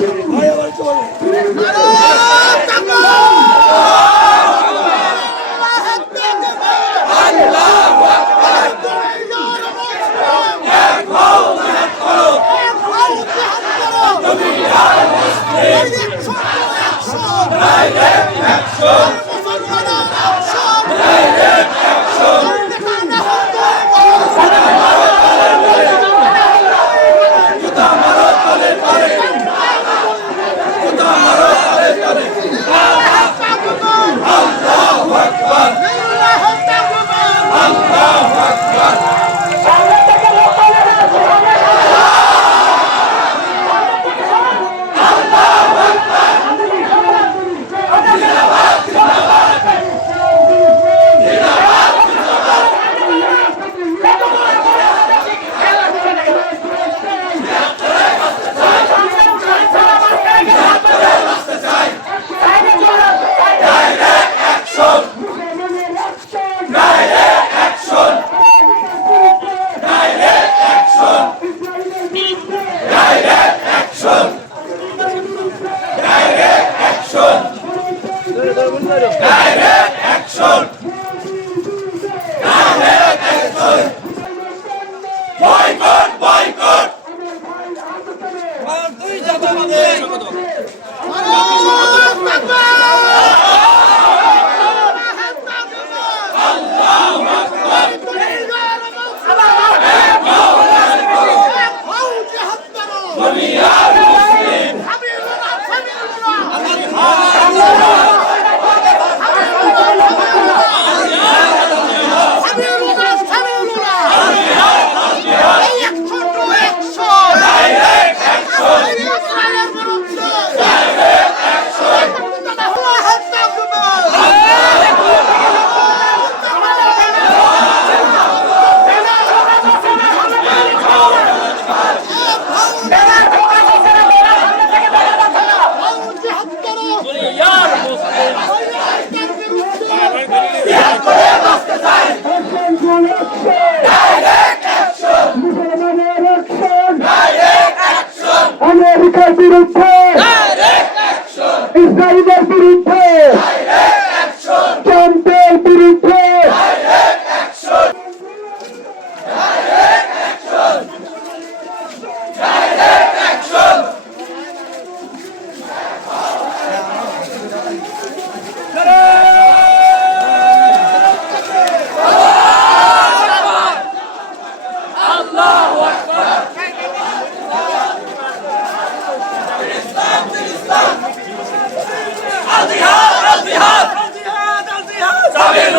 সামনে Never.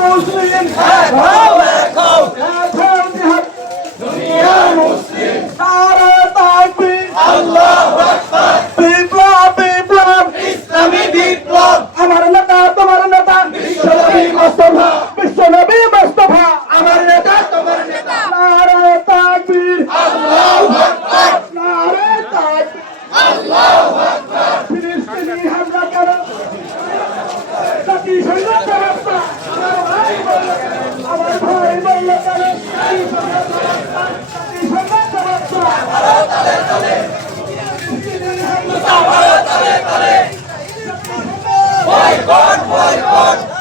মুসলিম Boycott, boycott.